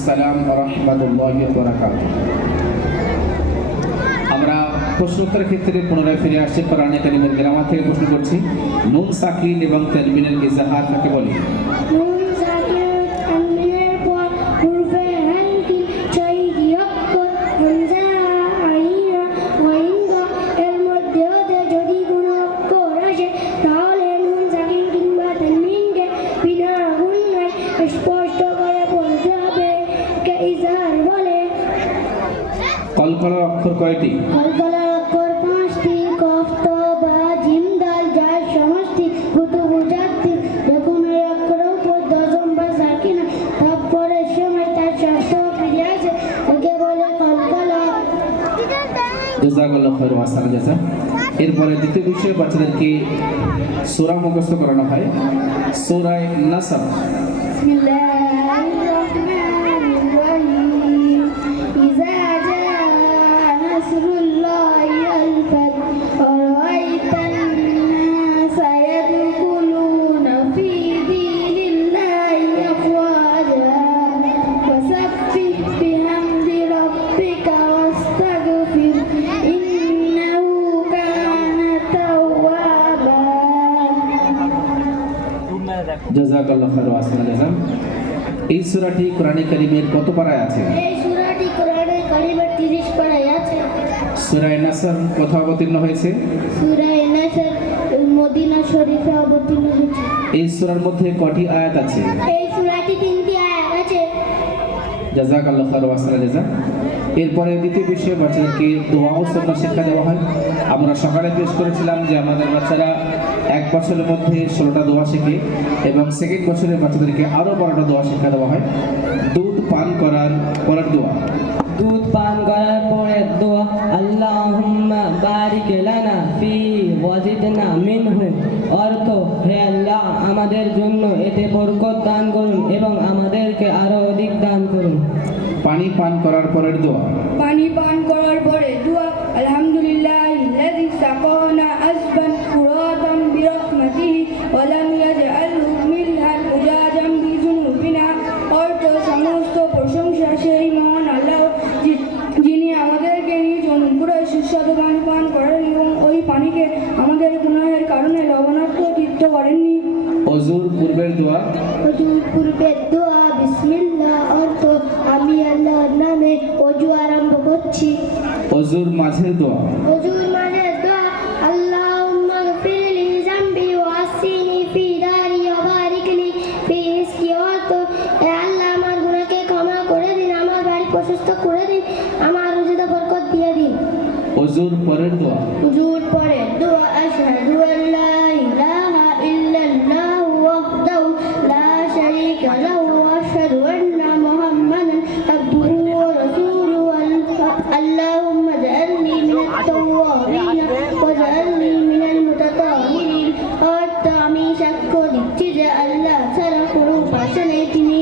আসসালাম ওয়া রাহমাতুল্লাহি ওয়া বারাকাতুহু। আমরা প্রশ্নোত্তরের ক্ষেত্রে পুনরায় ফিরে আসছি। কোরআনে কারীমের গ্রামার থেকে প্রশ্ন করছি, নুন সাকিন এবং তানবিনের ইজাহার কাকে বলে? নুন সাকিন তানবিনের পর হরফে হালকিন চারটি অক্ষর হামজা আইন ওয়াইন এর মধ্যে যদি কোনো অক্ষর আসে তাহলে নুন সাকিন কিংবা তানবিনকে বিনা গুণায় স্পষ্ট করে বলতে হবে। কে ইজাহার বলে? কলকলার অক্ষর কয়টি? কলকলার অক্ষর 5টি। কফ তো বা জিম দাল যার সমষ্টি গুতু বুঝাতি রকমের অক্ষর উপর দশম বা সাকিনা তারপরে সময় তার শব্দ ফিরে আসে, ওকে বলে কলকলা। জাযাকাল্লাহু খাইরান ওয়া আহসানা জাযা। এরপরে দ্বিতীয় বিষয়ে বাচ্চাদেরকে সূরা মুখস্থ করানো হয়। সূরা নাসর। বিসমিল্লাহির রহমানির রহিম। ইযা জা নাসরুল্লাহি ওয়াল ফাতহ ওয়ারাআইতান নাসা ইয়াদখুলুনা ফি দীনিল্লাহি আফওয়াজা ফাসাব্বিহ বিহামদি রাব্বিকা ওয়াস্তাগফির ইন্নাহু কানা তাওয়াবা। জাযাকাল্লাহু খাইরান ওয়া আহসানা জাযা। এই সূরাটি কোরআনে কারীমের কত পারায় আছে? এই সূরাটি কোরআনে কারীমের 30 পারায় আছে। সূরা নাসর কোথায় অবতীর্ণ হয়েছে? সূরা নাসর মদিনা শরীফে অবতীর্ণ হয়েছে। এই সূরার মধ্যে কয়টি আয়াত আছে? এই সূরাটি 3টি আয়াত আছে। জাযাকাল্লাহু খাইরান ওয়া আহসানা জাযা। এরপরে দ্বিতীয় বিষয়ে বাচ্চাদেরকে দোয়া ও সুন্নাহ শিক্ষা দেওয়া হয়। আমরা সকালে পেশ করেছিলাম যে আমাদের বাচ্চারা 1 বছরের মধ্যে 16টা দোয়া শেখে এবং সেকেন্ড বছরের বাচ্চাদেরকে আরও 12টা দোয়া শিক্ষা দেওয়া হয়। দুধ পান করার পরের দোয়া। দুধ পান করার পরে দোয়া, আল্লাহুম্মা বারিক লানা ফি ওয়াজিদনা মিনহু, অর্থ হে আল্লাহ আমাদের জন্য এতে বরকত দান করুন এবং আমাদেরকে আরো অধিক দান করুন। পানি পান করার পরের দোয়া। পানি পান করার পরে দোয়া, আলহামদুলিল্লাহিল্লাযী সাকানা আসবান ফুরাতান বিরহমাতিহি ওয়া লাম ইয়াজআলহু মিলহান উজাজাম বিযুনুবিনা, অর্থ সমস্ত প্রশংসা সেই মহান আল্লাহ যিনি আমাদেরকে নিজ অনুগ্রহে সুস্বাদু পানি পান করেন এবং ওই পানিকে আমাদের গুনাহের কারণে লবণাক্ত তৃপ্ত করেননি। ওযুর পূর্বের দোয়া। ওযুর পূর্বের দোয়া, বিসমিল্লাহ, অর্থ আমি আল্লাহর নামে ওযু আরম্ভ করছি। ওযুর মাঝের দোয়া। ওযুর মাঝের দোয়া, আল্লাহুম্মা গফিরলি যামবি ওয়া আসিনি ফি দারি ওয়া বারিক লি ফি রিজকি, অর্থ হে আল্লাহ আমার গুনাহকে ক্ষমা করে দিন, আমার বাড়ি প্রশস্ত করে দিন, আমার রুজিতে বরকত দিয়ে দিন। ওযুর পরের দোয়া। ওযুর পরে দোয়া, আশহাদু আল্লা ইলাহা ইল্লাল্লাহু ওয়াহদাহু লা শারীকা লাহু ওয়া আশহাদু আন্না মুহাম্মাদান আবদুহু ওয়া রাসূলুহু। আল্লাহুম্মা জাআলনি মিনাত তাওয়াবিন ওয়া জাআলনি মিনাল মুতাতাহহিরিন, অর্থ আমি সাক্ষ্য দিচ্ছি যে আল্লাহ ছাড়া কোনো উপাস্য নেই, তিনি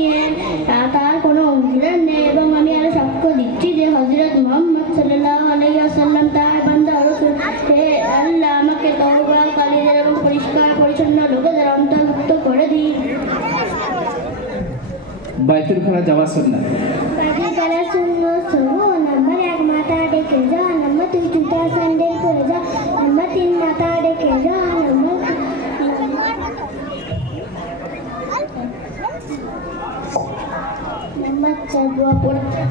তার কোনো অংশীদার নেই, এবং আমি আরো সাক্ষ্য দিচ্ছি যে হযরত মুহাম্মদ সাল্লাল্লাহু আলাইহি ওয়াসাল্লাম তার বান্দা ও রাসূল। হে আল্লাহ আমাকে তওবাকারীদের এবং পরিষ্কার পরিচ্ছন্ন লোকেদের অন্তর্ভুক্ত করে দিন। বাইতুল খালা যাওয়া সুন্নাহ। বাইতুল খালা সুন্নাহ হলো নাম্বার 1 মাথা ঢেকে যা, নাম্বার 2 জুতা স্যান্ডেল পরে যা, নাম্বার 3 মাথা ঢেকে যা, নাম্বার 4 দোয়া পড়ে যা,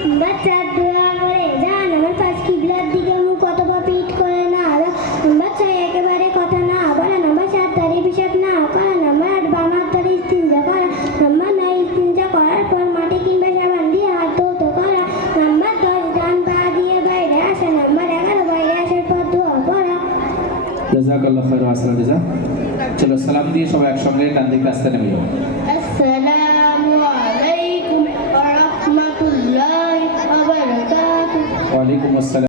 নাম্বার 4 দোয়া পড়ে যা, নাম্বার 5 কিবলার দিকে মুখ অথবা পিঠ করে না আলা, নাম্বার 6 একেবারে কথা না বলা, নাম্বার 7 দাড়ি পিশাব না করা, নাম্বার 8 বাম হাত ধরে ইস্তিনজা করা, নাম্বার 9 ইস্তিনজা করার পর মাটি কিংবা সাবান দিয়ে হাত ধৌত করা, নাম্বার 10 ডান পা দিয়ে বাইরে আসা, নাম্বার 11 বাইরে আসার পর দোয়া পড়া। জাযাকাল্লাহু খাইরান ওয়া আহসানা জাযা। চলো সালাম দিয়ে সবাই একসঙ্গে ডান দিকে রাস্তা নেমে যাও। আসসালামু আলাইকুম ওয়া রাহমাতুল্লাহি ওয়া বারাকাতুহু। ওয়া আলাইকুম আসসালাম।